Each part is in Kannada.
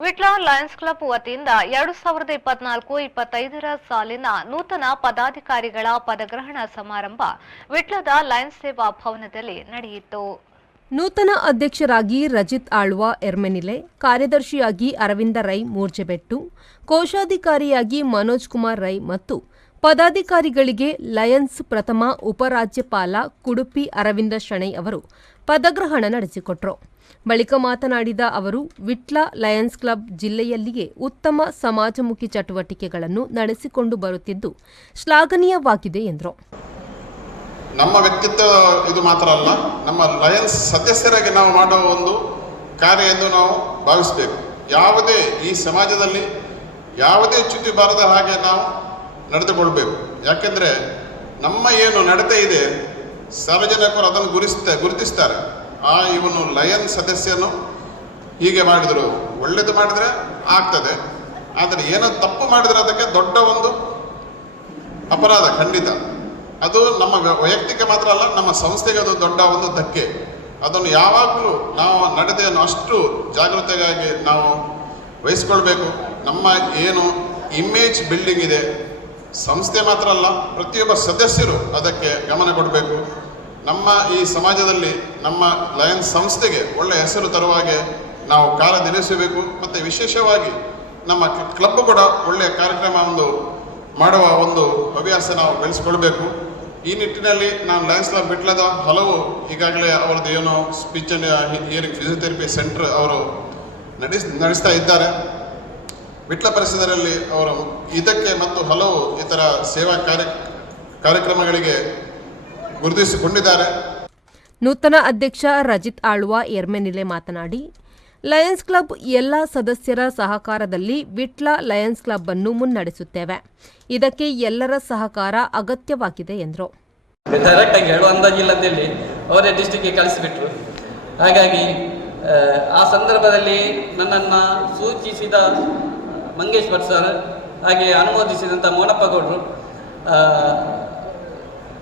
ವಿಟ್ಲ ಲಯನ್ಸ್ ಕ್ಲಬ್ ವತಿಯಿಂದ 2024-25ರ ಸಾಲಿನ ನೂತನ ಪದಾಧಿಕಾರಿಗಳ ಪದಗ್ರಹಣ ಸಮಾರಂಭ ವಿಟ್ಲದ ಲಯನ್ಸ್ ಸೇವಾ ಭವನದಲ್ಲಿ ನಡೆಯಿತು. ನೂತನ ಅಧ್ಯಕ್ಷರಾಗಿ ರಜಿತ್ ಆಳ್ವ ಎರ್ಮೆನಿಲೆ, ಕಾರ್ಯದರ್ಶಿಯಾಗಿ ಅರವಿಂದ ರೈ ಮೂರ್ಜೆಬೆಟ್ಟು, ಕೋಶಾಧಿಕಾರಿಯಾಗಿ ಮನೋಜ್ ಕುಮಾರ್ ರೈ ಮತ್ತು ಪದಾಧಿಕಾರಿಗಳಿಗೆ ಲಯನ್ಸ್ ಪ್ರಥಮ ಉಪರಾಜ್ಯಪಾಲ ಕುಡುಪಿ ಅರವಿಂದ ಶೆಣೈ ಅವರು ಪದಗ್ರಹಣ ನಡೆಸಿಕೊಟ್ಟರು. ಬಳಿಕ ಮಾತನಾಡಿದ ಅವರು, ವಿಟ್ಲ ಲಯನ್ಸ್ ಕ್ಲಬ್ ಜಿಲ್ಲೆಯಲ್ಲಿಯೇ ಉತ್ತಮ ಸಮಾಜಮುಖಿ ಚಟುವಟಿಕೆಗಳನ್ನು ನಡೆಸಿಕೊಂಡು ಬರುತ್ತಿದ್ದು ಶ್ಲಾಘನೀಯವಾಗಿದೆ ಎಂದರು. ನಮ್ಮ ವ್ಯಕ್ತಿತ್ವ ಇದು ಮಾತ್ರ ಅಲ್ಲ, ನಮ್ಮ ಲಯನ್ಸ್ ಸದಸ್ಯರಾಗಿ ನಾವು ಮಾಡುವ ಒಂದು ಕಾರ್ಯ ಎಂದು ನಾವು ಭಾವಿಸಬೇಕು. ಯಾವುದೇ ಈ ಸಮಾಜದಲ್ಲಿ ಯಾವುದೇ ಚ್ಯುತಿ ಬಾರದ ಹಾಗೆ ನಾವು ನಡೆದುಕೊಳ್ಬೇಕು. ಯಾಕೆಂದರೆ ನಮ್ಮ ಏನು ನಡತೆ ಇದೆ ಸಾರ್ವಜನಿಕರು ಅದನ್ನು ಗುರುತಿಸ್ತಾರೆ. ಇವನು ಲಯನ್ ಸದಸ್ಯನು ಹೀಗೆ ಮಾಡಿದರು, ಒಳ್ಳೆಯದು ಮಾಡಿದರೆ ಆಗ್ತದೆ, ಆದರೆ ಏನೋ ತಪ್ಪು ಮಾಡಿದರೆ ಅದಕ್ಕೆ ದೊಡ್ಡ ಒಂದು ಅಪರಾಧ ಖಂಡಿತ. ಅದು ನಮ್ಮ ವೈಯಕ್ತಿಕ ಮಾತ್ರ ಅಲ್ಲ, ನಮ್ಮ ಸಂಸ್ಥೆಗೆ ಅದು ದೊಡ್ಡ ಒಂದು ಧಕ್ಕೆ. ಅದನ್ನು ಯಾವಾಗಲೂ ನಾವು ನಡೆತೆಯನ್ನು ಅಷ್ಟು ಜಾಗೃತೆಗಾಗಿ ನಾವು ವಹಿಸ್ಕೊಳ್ಬೇಕು. ನಮ್ಮ ಏನು ಇಮೇಜ್ ಬಿಲ್ಡಿಂಗ್ ಇದೆ, ಸಂಸ್ಥೆ ಮಾತ್ರ ಅಲ್ಲ, ಪ್ರತಿಯೊಬ್ಬ ಸದಸ್ಯರು ಅದಕ್ಕೆ ಗಮನ ಕೊಡಬೇಕು. ನಮ್ಮ ಈ ಸಮಾಜದಲ್ಲಿ ನಮ್ಮ ಲಯನ್ಸ್ ಸಂಸ್ಥೆಗೆ ಒಳ್ಳೆಯ ಹೆಸರು ತರುವಾಗೆ ನಾವು ಕಾರ್ಯನಿರ್ವಹಿಸಬೇಕು. ಮತ್ತು ವಿಶೇಷವಾಗಿ ನಮ್ಮ ಕ್ಲಬ್ ಕೂಡ ಒಳ್ಳೆಯ ಕಾರ್ಯಕ್ರಮ ಮಾಡುವ ಒಂದು ಹವ್ಯಾಸ ನಾವು ಬೆಳೆಸ್ಕೊಳ್ಬೇಕು. ಈ ನಿಟ್ಟಿನಲ್ಲಿ ನಾನು ಲಯನ್ಸ್ ಕ್ಲಬ್ ವಿಟ್ಲದ ಹಲವು ಈಗಾಗಲೇ ಅವರದ್ದು ಏನೋ speech and hearing physiotherapy centre ಅವರು ನಡೆಸ್ತಾ ಇದ್ದಾರೆ. ವಿಟ್ಲ ಪರಿಸರದಲ್ಲಿ ಅವರು ಇದಕ್ಕೆ ಮತ್ತು ಹಲವು ಇತರ ಸೇವಾ ಕಾರ್ಯಕ್ರಮಗಳಿಗೆ ಗುರುತಿಸಿಕೊಂಡಿದ್ದಾರೆ. ನೂತನ ಅಧ್ಯಕ್ಷ ರಜಿತ್ ಆಳ್ವ ಎರ್ಮೆನಿಲೆ ಮಾತನಾಡಿ, ಲಯನ್ಸ್ ಕ್ಲಬ್ ಎಲ್ಲ ಸದಸ್ಯರ ಸಹಕಾರದಲ್ಲಿ ವಿಟ್ಲ ಲಯನ್ಸ್ ಕ್ಲಬ್ ಅನ್ನು ಮುನ್ನಡೆಸುತ್ತೇವೆ. ಇದಕ್ಕೆ ಎಲ್ಲರ ಸಹಕಾರ ಅಗತ್ಯವಾಗಿದೆ ಎಂದರು. ಡೈರೆಕ್ಟ್ ಆಗಿ ಹೇಳುವ ಅಂದಾಜಿಲ್ಲದಲ್ಲಿ ಅವರೇ ಡಿಸ್ಟಿಕ್ಗೆ ಕಳಿಸಿಬಿಟ್ರು. ಹಾಗಾಗಿ ಆ ಸಂದರ್ಭದಲ್ಲಿ ನನ್ನನ್ನು ಸೂಚಿಸಿದ ಮಂಗೇಶ್ವರ್ ಸರ್, ಹಾಗೆ ಅನುಮೋದಿಸಿದಂಥ ಮೋನಪ್ಪ ಗೌಡರು,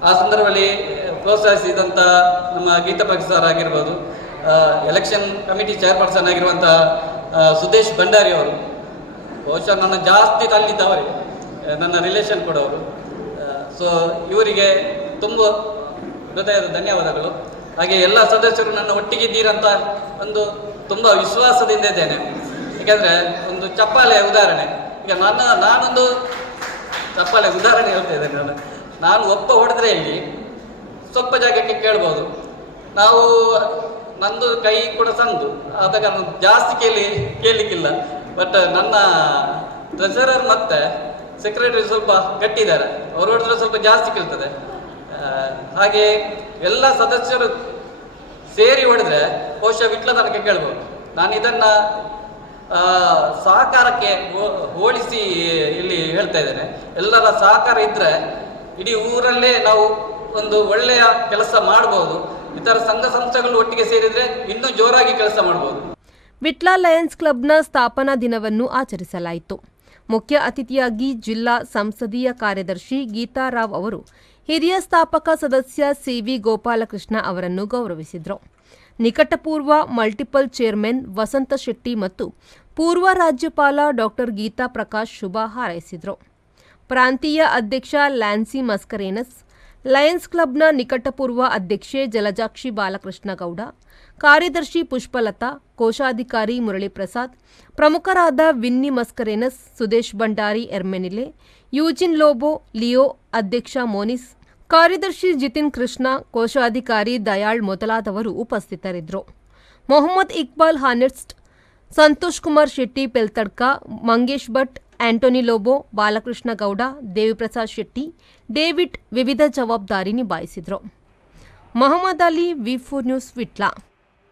ಆ ಸಂದರ್ಭದಲ್ಲಿ ಪ್ರೋತ್ಸಾಹಿಸಿದಂಥ ನಮ್ಮ ಗೀತಾಪಕ್ಷ ಸರ್ ಆಗಿರ್ಬೋದು, ಎಲೆಕ್ಷನ್ ಕಮಿಟಿ ಚೇರ್ಪರ್ಸನ್ ಆಗಿರುವಂಥ ಸುದೇಶ್ ಭಂಡಾರಿ ಅವರು, ಬಹುಶಃ ನನ್ನ ಜಾಸ್ತಿ ತಲ್ಲಿದ್ದವರೇ, ನನ್ನ ರಿಲೇಷನ್ ಕೂಡ ಅವರು. ಸೊ ಇವರಿಗೆ ತುಂಬ ಹೃದಯದ ಧನ್ಯವಾದಗಳು. ಹಾಗೆ ಎಲ್ಲ ಸದಸ್ಯರು ನನ್ನ ಒಟ್ಟಿಗಿದ್ದೀರಂತ ಒಂದು ತುಂಬ ವಿಶ್ವಾಸದಿಂದ ಇದ್ದೇನೆ. ಯಾಕೆಂದರೆ ಒಂದು ಚಪ್ಪಾಳೆ ಉದಾಹರಣೆ, ಈಗ ನಾನೊಂದು ಚಪ್ಪಾಳೆ ಉದಾಹರಣೆ ಹೇಳ್ತಾ ಇದ್ದೇನೆ. ನಾನು ಒಪ್ಪ ಹೊಡೆದ್ರೆ ಇಲ್ಲಿ ಸ್ವಲ್ಪ ಜಾಗಕ್ಕೆ ಕೇಳ್ಬೋದು, ನಾವು ನಂದು ಕೈ ಕೂಡ ಸಂದು, ಆದ ಕಾರಣ ಜಾಸ್ತಿ ಕೇಳಲಿಕ್ಕಿಲ್ಲ. ಬಟ್ ನನ್ನ ಟ್ರೆಸರರ್ ಮತ್ತು ಸೆಕ್ರೆಟರಿ ಸ್ವಲ್ಪ ಗಟ್ಟಿದ್ದಾರೆ, ಅವರು ಹೊಡೆದ್ರೆ ಸ್ವಲ್ಪ ಜಾಸ್ತಿ ಕೇಳ್ತದೆ. ಹಾಗೆ ಎಲ್ಲ ಸದಸ್ಯರು ಸೇರಿ ಹೊಡೆದ್ರೆ ಬಹುಶಃ ವಿಟ್ಲ ತನಕ ಕೇಳ್ಬೋದು. ನಾನು ಇದನ್ನು ಸಹಕಾರಕ್ಕೆ ಹೋಲಿಸಿ ಇಲ್ಲಿ ಹೇಳ್ತಾ ಇದ್ದೇನೆ. ಎಲ್ಲರ ಸಹಕಾರ ಇದ್ದರೆ ಇಡೀ ಊರಲ್ಲೇ ನಾವು ಒಂದು ಒಳ್ಳೆಯ ಕೆಲಸ ಮಾಡ್ಬೋದು. ಇತರ ಸಂಘ ಸಂಸ್ಥೆಗಳು ಒಟ್ಟಿಗೆ ಸೇರಿದರೆ ಇನ್ನೂ ಜೋರಾಗಿ ಕೆಲಸ ಮಾಡ್ಬೋದು. ವಿಟ್ಲ ಲಯನ್ಸ್ ಕ್ಲಬ್ನ ಸ್ಥಾಪನಾ ದಿನವನ್ನು ಆಚರಿಸಲಾಯಿತು. ಮುಖ್ಯ ಅತಿಥಿಯಾಗಿ ಜಿಲ್ಲಾ ಸಂಸದೀಯ ಕಾರ್ಯದರ್ಶಿ ಗೀತಾರಾವ್ ಅವರು ಹಿರಿಯ ಸ್ಥಾಪಕ ಸದಸ್ಯ ಸಿವಿ ಗೋಪಾಲಕೃಷ್ಣ ಅವರನ್ನು ಗೌರವಿಸಿದರು. ನಿಕಟಪೂರ್ವ ಮಲ್ಟಿಪಲ್ ಚೇರ್ಮನ್ ವಸಂತ ಶೆಟ್ಟಿ ಮತ್ತು ಪೂರ್ವ ರಾಜ್ಯಪಾಲ ಡಾ ಗೀತಾ ಪ್ರಕಾಶ್ ಶುಭ ಹಾರೈಸಿದರು. ಪ್ರಾಂತೀಯ ಅಧ್ಯಕ್ಷ ಲ್ಯಾನ್ಸಿ ಮಸ್ಕರೇನಸ್, ಲಯನ್ಸ್ ಕ್ಲಬ್ನ ನಿಕಟಪೂರ್ವ ಅಧ್ಯಕ್ಷೆ ಜಲಜಾಕ್ಷಿ ಬಾಲಕೃಷ್ಣ ಗೌಡ, ಕಾರ್ಯದರ್ಶಿ ಪುಷ್ಪಲತಾ, ಕೋಶಾಧಿಕಾರಿ ಮುರಳೀಪ್ರಸಾದ್, ಪ್ರಮುಖರಾದ ವಿನ್ನಿ ಮಸ್ಕರೇನಸ್, ಸುದೇಶ್ ಭಂಡಾರಿ ಎರ್ಮೆನಿಲೆ, ಯೂಜಿನ್ ಲೋಬೋ, ಲಿಯೋ, ಅಧ್ಯಕ್ಷ ಮೋನಿಸ್, ಕಾರ್ಯದರ್ಶಿ ಜಿತಿನ್ ಕೃಷ್ಣ, ಕೋಶಾಧಿಕಾರಿ ದಯಾಳ್ ಮೊದಲಾದವರು ಉಪಸ್ಥಿತರಿದ್ದರು. ಮೊಹಮ್ಮದ್ ಇಕ್ಬಾಲ್ ಹಾನೆಸ್ಟ್, ಸಂತೋಷ್ ಕುಮಾರ್ ಶೆಟ್ಟಿ ಪೆಲ್ತಡ್ಕ, ಮಂಗೇಶ್ ಭಟ್, ಆಂಟೋನಿ ಲೋಬೋ, ಬಾಲಕೃಷ್ಣ ಗೌಡ, ದೇವಿಪ್ರಸಾದ್ ಶೆಟ್ಟಿ, ಡೇವಿಡ್ ವಿವಿಧ ಜವಾಬ್ದಾರಿ ನಿಭಾಯಿಸಿದರು. ಮೊಹಮ್ಮದ್ ಅಲಿ, ವಿ4 ನ್ಯೂಸ್, ವಿಟ್ಲ.